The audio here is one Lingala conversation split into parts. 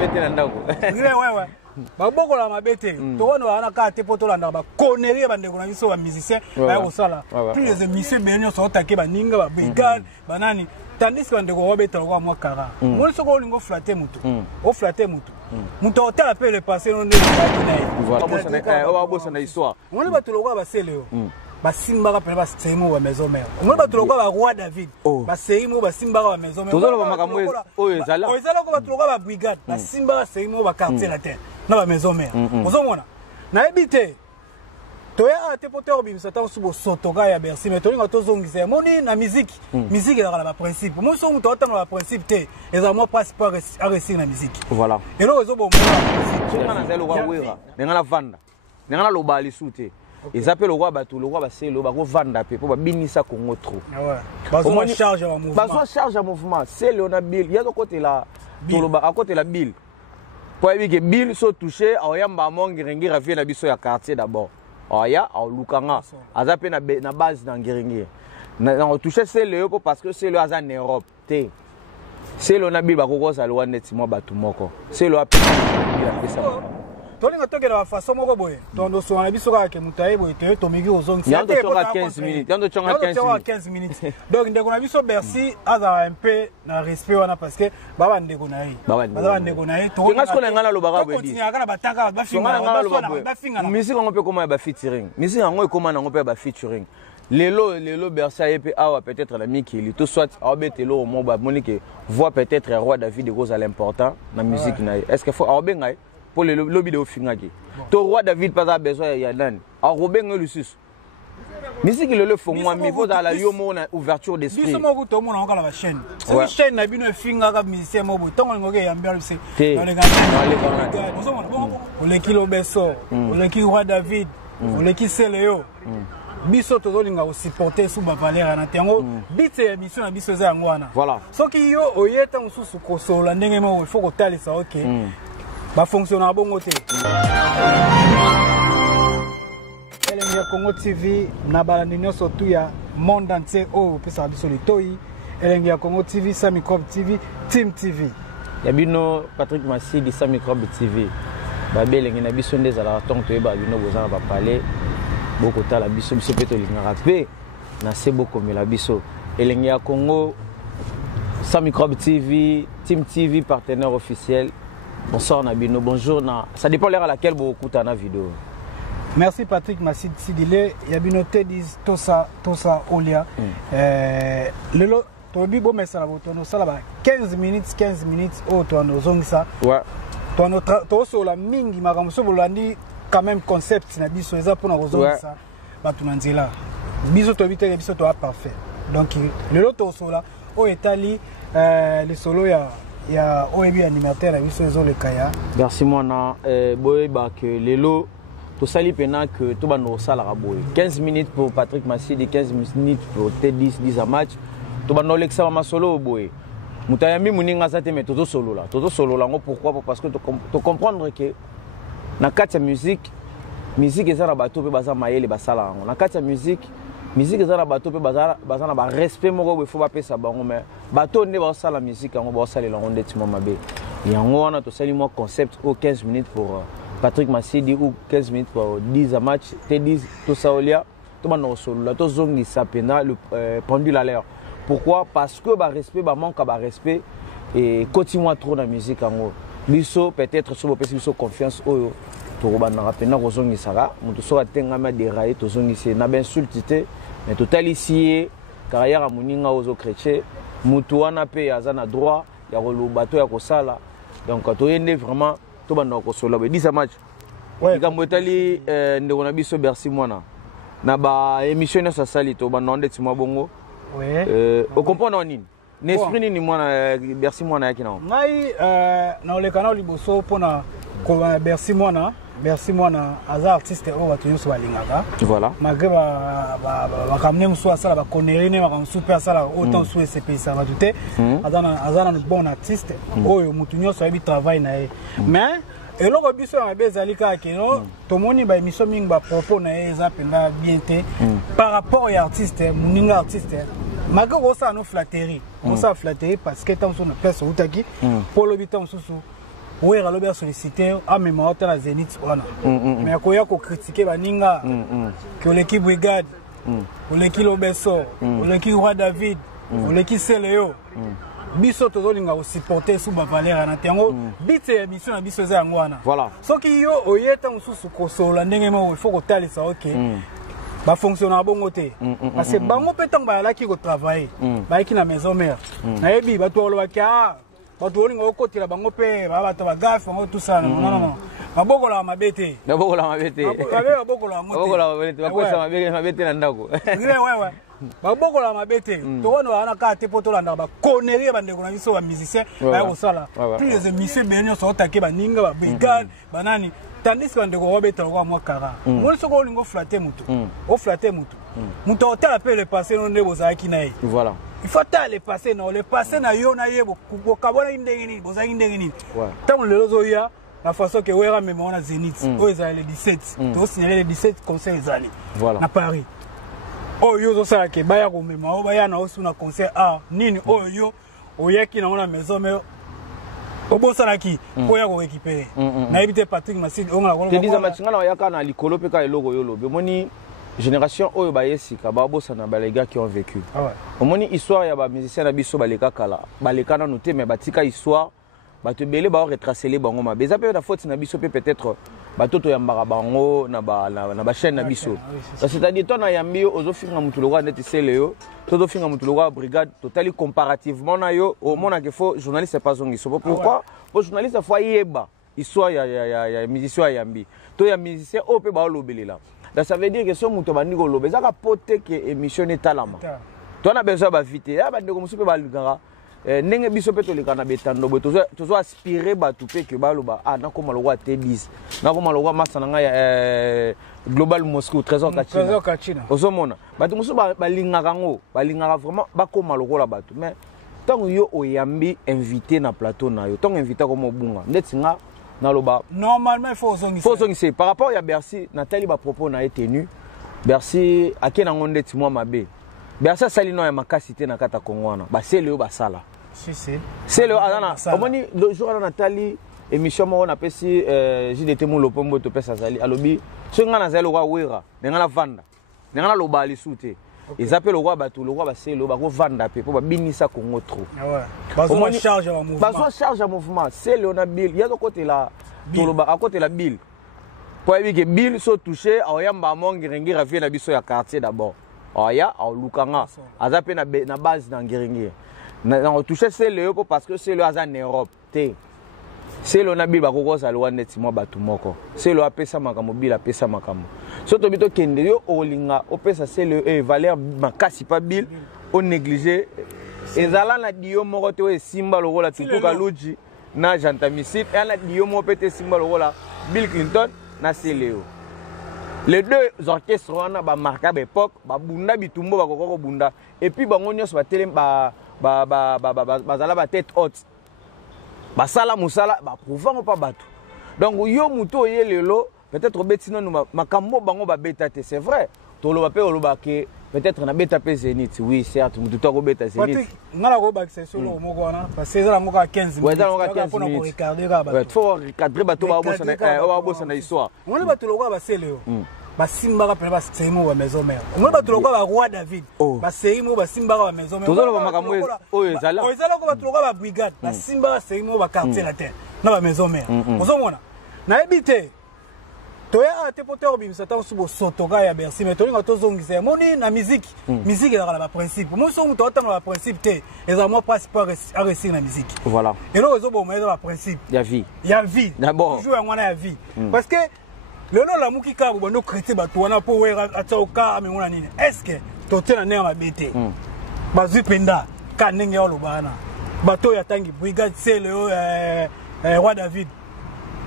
mabete na ndako. Ouais. Baboko la mabete. Towana wana ka te poto landa ba connerie ba ndeko na biso ba musicien ba kosala. Plus les musiciens benyo so taquer ba ninga ba brigade banani. Tandis que ndeko robeta kwa mwa kara. Moi soko lingo flatter mutu. O flatter mutu. Mutu hotel appelle le passé non voilà. On va bosser na histoire. On le bato lokwa ba seleo. Ba simba ka ba semo ba maison mère. On le bato lokwa ba roi David. Ba semo ba simba ka ba maison mère. Tozolo ba makambo oyo ezala. O ezala ko bato lokwa ba brigade. Ba simba ka semo ba quartier latin. Na ba maison mère. Ozomona. Na ebité. Toya te pote obimisa ta subo sotoka ya Bercy mais tolinga tozongisa moni na musique musique ezala ba principe moi so muto otanga ba principe te eza moi passe pas à réussir na musique voilà et là ozo bomona songa na zelo wa wera ngana vanda ngana loba lisute ezape lo roi bato lo roi ba selo ba ko vanda pe po ba binisa Congo trop ouais bazo charge en mouvement bazo charge en mouvement c'est Léona Bill ya ko côté la toloba à côté la Bill pour que Bill so touché oyamba mongi rengi rafie na biso ya quartier d'abord. Oya au lukanga azape na base na ngiringi na toucher c'est le parce que c'est le en Europe té c'est le na biba ko sa lwa neti mo batu moko c'est le api la pesa tolinga tokela ba façon moko boye tondo so na biso ka ke mutaye boye te to migi ozong c'est te 15 minutes yando chonga 15 minutes donc ndeko na biso Bercy aza un peu na respect wana parce que baba ndeko na yi baba ndeko na yi to ngasko na ngana lo baka boye continue akana bataka ba finga musique ngo pe comment ba featuring musique ngo comment ngo pe ba featuring lelo Bercy epe awa peut-être la Mikili tout soit abetelo mo ba monique voit peut-être roi David de cause à l'important na musique na est-ce que faut abenga pour le lobby de Ofingaki. Ton roi David pas besoin il y a nan. A Robin le sus. Musique le font moi mais faut dans la yomo na ouverture d'esprit. Biso mo to mo na ngala ba chaîne. C'est chaîne na bino finga ka musicien mo bo tongo ngoke ya mbia c'est. Dans les gars. Le kilo beso, le ki roi David, le ki Seleo. Biso to zolinga o supporter sous ba valeur na tango. Bite ya biso na biso za ngwana. Voilà. Soki yo oyeta mususu ko sola ndenge mo il faut ko talisa OK. Ba fonctionne à bon côté. Elengia Congo TV na balandinyo surtout ya monde entier au pesa biso litoi. Elengia Congo TV, Sami Crop TV, Team TV. Yabino Patrick Massidi Sami Crop TV. Ba belengi na biso ndezala tonto toyeba bino bozana ba parler. Boko tala biso biso peto lingara pe na sebo komela biso. Elengia Congo Sami Crop TV, Team TV partenaire officiel. Bonsoir Nabino, bonjour. Ça dépend l'heure à laquelle vous écoutez la vidéo. Merci Patrick Massid Sidile. Yabino te dis Tosa Olia. Lelo tobi bo mesala botono sala 15 minutes au tono zongisa. Ouais. Tono to so la mingi makamso bolandi quand même concept na biso eza pona zongisa. Ba tunanzela. Biso to bité biso to parfait. Donc lelo to so la o etali les solo ya oyebi animateur à biso ezo le kaya. Merci mona boyeba que lelo to sali pena que to bano sala raboy 15 minutes pour Patrick Massidi 15 minutes pour T10 à match to bano lexa ma solo boy mutayami muninga za te mais toto solo là ngo pourquoi parce que to comprendre que na kati ya musique ezala bato pe baza mayele basala ngo na kati ya musique ezala bato pe baza na ba respect moko bo faut ba pesa bango mais bato ne ba sala musique ngo ba sala lango ndeti mama be yango wana to sali mo concept au 15 minutes pour Patrick Massidi ou 15 minutes pour 10 à match T10 to saolia to bano solo la to zongi sapena le pendule à l'heure. Pourquoi? Parce que ba respect ba manque ba respect et continue trop dans musique ngo biso peut-être so pesi biso confiance oyo to bana rapena ko zongi sara muto so atenga ma dérailler to zongi c'est na ben insulté mais total ici carrière à moninga ozo chrétien mutu wana pe azana droit ya ko bato ya ko sala donc to yende vraiment to bana ko solo be 10 match ouais comme tali ndeko na biso Bercy mwana na ba émission na sali to bana ndeti mwa bongo ouais o comprendre nini n'esprit nini mwana Bercy mwana yaki na ngai na ole kanao liboso pona ko Bercy mwana aza artiste o batu nyuso balingaka voilà malgré ba kamne muso asala ba konerine ba super asala autant sous CP ça va tout azana bon artiste oyo mutu nyuso abi travail na mais eloko biso ya bezali ka keno tomoni ba émission mingi ba propos na eza penda bien te par rapport à artiste muninga artiste malgré ça no flatterie on ça flatterie parce que tant son personne utaki pour le bitan susu ouais alors bien sollicité à même autant la Zénith wana mais akoya ko critiquer baninga que l'équipe brigade ou l'équipe Lobesso ou l'équipe Roi David ou l'équipe Seleo biso tozolinga ko supporter sous ba valeur na tango bite ya biso na biso za ngwana voilà soki yo oyeta mususu ko sola ndenge mo il faut ko talisa OK ba fonctionnaire bongo te parce que bango petang ba la ki ko travailler ba ki na maison mère na yebi ba to lo ba ka ba to linga ko tira bango pe ba to ba gaffe bango tout ça non mabokola mabete mabokola mabete mabokola mabete bakosa mabete na ndako ouais babokola mabete to wana wana ka te poto landa ba connerie ba ndeko na biso ba musicien ba ko sala tous les musiciens benyo so taquer ba ninga ba brigade banani tandis que ndeko robeta kwa mwa kara moi soko olingo flatter mutu o flatter mutu mutu otala pe le passé no ndebo zaki na ye voilà il faut le passé non le passé na yo na yebo ko kabona ndenge ni bozaki ndenge ni tant le lozo ya la façon que wera même on a Zénith o ezali le 17 to signaler le 17 conseil ezali na Paris oh yo zo sala ke baya ko mema o baya na osu na concert nini oh yo oyaki na ona maison mais obosanaki po ya ko récupérer na ebité Patrick Massidi on la ko te diza machinga na yaka na likolo pe ka eloko yo lobe moni génération oyo ba yesika ba bosana ba les gars qui ont vécu moni histoire ya ba musicien na biso ba leka kala ba leka na noter mais batika histoire ba te belé ba retracer les bango ma beza pe na faute na biso pe peut-être batoto yambaka bango na ba chaîne na biso c'est-à-dire toi na yambi ozo finga mutu lokwa ndeti sele yo todo finga mutu lokwa brigade totali comparativement na yo au mona que faut journaliste pas zongi so pourquoi pour journaliste faut yeba histoire ya musicien ya yambi to ya musicien o pe ba lobelela donc ça veut dire que so mutu bandi ko lobeza ka pote que émission etalama toi na besoin ba vite ya ba ndeko musu pe ba lugara ndenge biso pe tolekana betando boy tozo aspirer batu pe ke baloba nakoma lokwa T10 nakoma lokwa masa nanga ya Global Moscou Trésor Kachina ozomona batu musu balingaka ngo balingaka vraiment bakoma lokola batu mais tant yo oyambi invité na plateau na yo tant invité comme obunga ndeti nga naloba normalement il faut zongisa par rapport ya Bercy Nathalie ba propos na tenu Bercy akena ngondeti moi mabe Bercy salino ya makasité na kata kongwana ba sele yo basala c'est le azana omoni le jour na Nathalie émission mo na pesi JDT mo lopombo to pesa zali alobi so ngana zali kwa wera ngana vanda ngana loba lisuté ils appellent le roi batu le roi ba sele ba ko vanda pe po ba binisa Congo trop bazo charge ya mouvement bazo charge ya mouvement c'est le na bill ya côté la toloba à côté la bill pour éviter que bill so touché oyamba mongi rengi rafie na biso ya quartier d'abord aya au lukanga azape na base na ngiringi na toucher c'est le parce que c'est le azan en Europe té c'est le nabi ba koko za lwa neti mo batu moko c'est le apesa makamo bila pesa makamo so to bito kende yo olinga opesa c'est le valeur makasi pa bil o négliger ezala na dio moko te simba lokola tutuka luji na jantamisite ana dio mo pete simba lokola Bill Clinton na Seleo. Les deux orchestres wana ba marqué l'époque ba bunda bitumbo ba kokoko bunda et puis bango nyos ba télé ba zala ba tête haute ba sala musala ba prouvant pas batu donc yo muto ye lelo peut-être betina no makambo bango ba beta te c'est vrai to lo ba pe lo ba ke peut-être na beta pe Zénith oui certes muto to ko beta Zénith ngala ko ba c'est solo moko wana parce que za ngoka 15 minutes ouais za ngoka 15 minutes ouais faut recadrer bato ba bossa na histoire on ba to lo ba sele basimba ka pena baseimo ba maison mère on ba to lo ba Roi David baseimo basimba ka ba maison mère tozolo ba makambo oyo ezala ko ba to lo ba brigade basimba baseimo ba quartier latin na ba maison mère ozomona na ebité toya te pote obimisa ta subo sotoka ya Bercy mais tolinga tozongisa moni na musique musique ezala ba principe mo so muto otana ba principe te ezala mo principal à réussir na musique voilà et là ozobo mo ezala ba principe ya vie d'abord toujours ya ngwana ya vie parce que lelo la muki ka bo no critiquer bato wana po wera atsoka amengona nini est-ce que totena ne ma bete bazwi penda ka ndenge ya lobana bato ya tangi brigade c'est le Roi David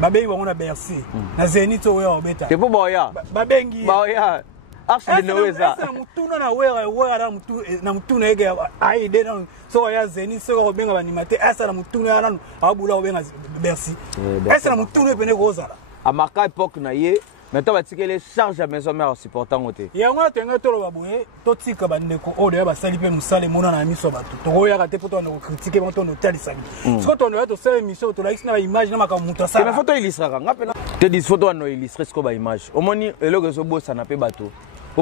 babengi bango na Bercy na Zénith oyo obeta te po boya babengi boya afse de weza na mutuna na wera na mutuna ege aide na so ya Zénith so ko benga banimate asa na mutuna na abula obenga Bercy asa na mutuna pene ko zala à marquer époque na ye mais toi tu les charge à maison mère supportant côté ya ngona tenga to lo baboye to tika bandeko o de ba sali pe musale mona na miso bato to ko ya ka te poto na critiquer mon to no tali sali so to no to sala émission to like na image na maka muto sala mais photo illustrera ngapena te dis photo no illustrer ce ko ba image au moni eloko so bossa na pe bato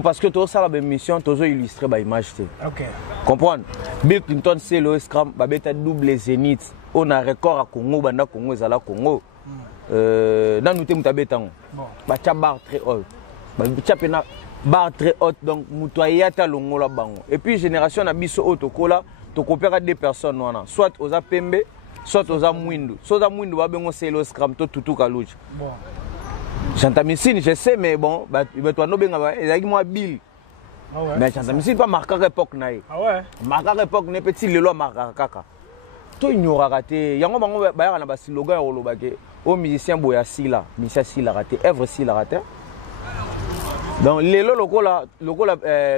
parce que to sala ba mission to zo illustrer ba image te OK comprendre Bill Clinton c'est le scrum ba beta double zénith on a record à Congo banda Congo ezala Congo dans nous te betango ba cha bar très haut ba cha pena bar très haute donc mutoyata longola bango et puis génération na biso otokola to kopera deux personnes wana soit oza pembe soit oza mwindu ba bengo selo scrum to tutuka lucha bon Chantamissine je sais mais bon ba to no benga ba ezaki moi Bill mais Chantamissine pas marquer époque naï marquer époque ne petit lelo marquer kaka to ignoraka te yango bango ba na ba slogan ya oloba ke o musicien boya sila musicien sila raté œuvre sila raté donc lelo lokola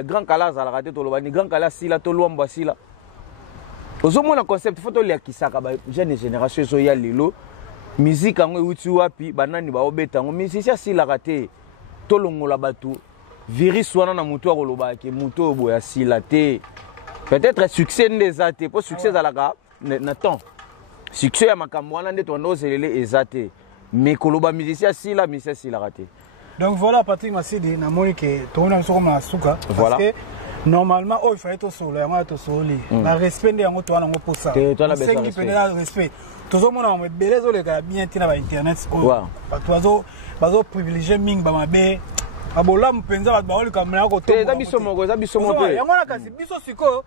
grand kala za raté to loba ni grand kala sila to lomba sila ozomona concept photo lia kisaka ba jeune génération so ya lelo musique yango euti wapi banani ba obeta ngo musicien sila raté to longola batu virus wana na mutu akoloba ke mutu boya sila te peut-être succès ndezate pour succès za la Nathan, succès à ma caméra, on c'est les mais koloba musicien si la musicien si la raté. Donc voilà Patrick Massidi, na moni que tout le monde sur ma souka parce que normalement il fallait tout sur les moi tout sur lui. Na respect de yango to na ngo pour ça. C'est toi la besoin de respect. Tout le monde on belezo les gars bien tina ba internet. Bato bazo privilégier ming ba mabe. Abola mpenza ba oli kamera ko to. Za biso moko pe. Yango na kasi biso siko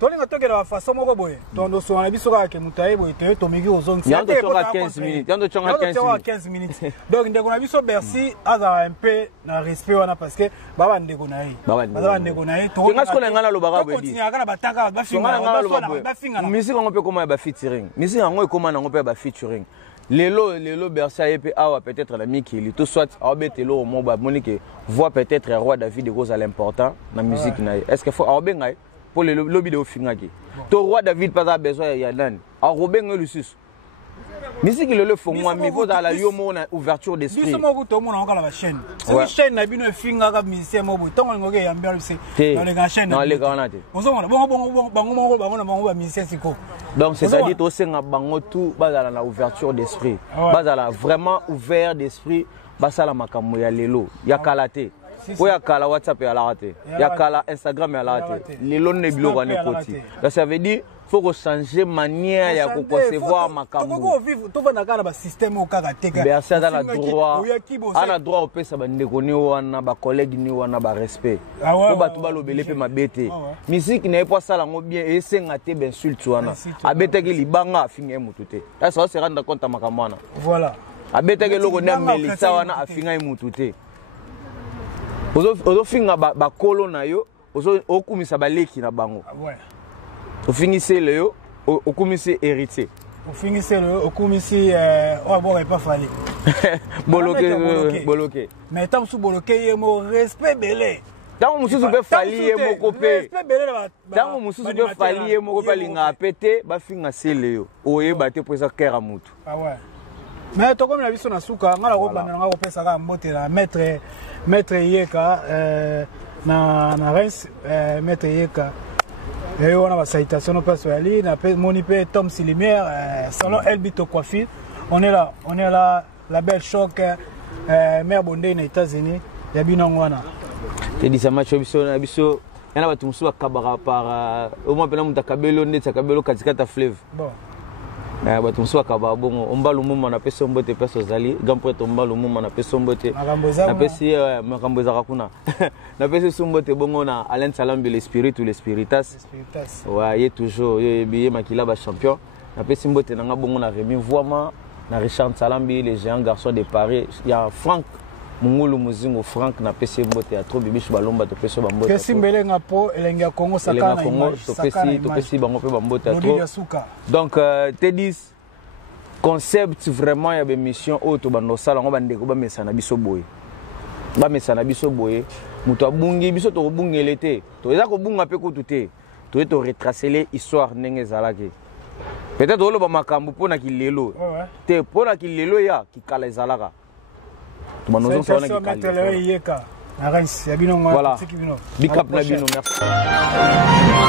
tolinga tokela ba façon moko boye tondo so na biso ka ke mutaye boye te to miki ozongi yando tonga 15 minutes yando tonga 15 minutes donc ndeko na biso Bercy aza un peu na respect wana parce que baba ndeko na yi baba ndeko na yi to ngasko na ngala lobaka boye continue kana bataka ba finga musique ngo pe koma ba featuring musique ngo ekoma ngo pe ba featuring lelo Bercy ayepe awa peut-être la mikili tout soit abetelo au moba monique voit peut-être roi David de cause à l'important na musique na est-ce que faut abenga pour le lobby de Ofingaki. Ton roi David pas besoin de Yadan. A Robin le sus. Musique le font moi mais faut dans la yomo na ouverture d'esprit. Biso mo to mo na ngala ba chaîne. C'est chaîne na bino finga ka musicien mo bo tongo ngoke ya mbia c'est dans les chaînes. Non les gars naté. Bongo bango ba musicien siko. Donc c'est-à-dire to senga bango tout bazala na ouverture d'esprit. Bazala vraiment ouvert d'esprit basala makambo ya lelo ya kalaté. Oya kala WhatsApp ya la raté. Ya kala Instagram ya la raté. Les lots ne bilo wane koti. Ça veut dire faut que changer manière ya concevoir makambo. Faut vivre to bana kala ba système o kaka teka. Bercy dans la droit. Ana droit au pesa ba ndeko ni wana ba collègue ni wana ba respect. Ko ba to ba lobele pe mabete. Musique n'est pas ça lango bien et senga te ben insulte wana. Abete ke libanga afinga mutu te. Ça se rendre compte makambo wana. Voilà. Abete ke loko na melisa wana afinga mutu te. Ozo finga ba kolo na yo ozo okumisa baleki na bango ouais ofingise le yo okumisi héritier ofingise le okumisi o bo pas fallait boloké mais tant sous boloké ye mo respect belé tant mususu be fali ye moko pe respect belé tant mususu be fali ye moko pa linga pété ba finga sele yo oye ba te posa kera mutu ah ouais mais to comme la biso na suka ngala ko bana nga ko pesa ka mbote la maître Yeka na Reims maître Yeka et on a la salutation au passe ali na moni pe Tom Silimière salon Elbito Coiffure on est là la belle choc mère Bondé na États-Unis ya binongwana te di sama chobiso na biso yana batu musu bakabara par au moins pena mutakabelo ndetsa kabelo katikata fleuve bon bato musu bakaba bongo ombalu muma na peso mbote peso zali gampreto ombalu muma na peso mbote na pesi makambo ezaka kuna na pesi sumbote bongo na Alain Salambi l'esprit ou l'espiritas ouais ye toujours ye biye makila ba champion na pesi mbote nanga bongo na Rémi Voima na Richard Salambi les géants garçons de Paris il y a Franck Mungulu Muzingo Franck na pesi mbote ya trop bibichu balomba to peso bambote kesi mbelenga po elenga Congo sakana to pesi bango pe bambote ya trop donc te dis concept vraiment ya be mission auto bando sala ngo bandeko ba mesana biso boye muto abungi biso to bungele te to eza ko bunga pe ko tuté to retracer histoire ndenge zalaki peut-être oloba makambo pona kilelo te pona kilelo ya kikala ezalaka to banozo ça wana ki kali yeka na Reims ya bino ngwa voilà big up na bino merci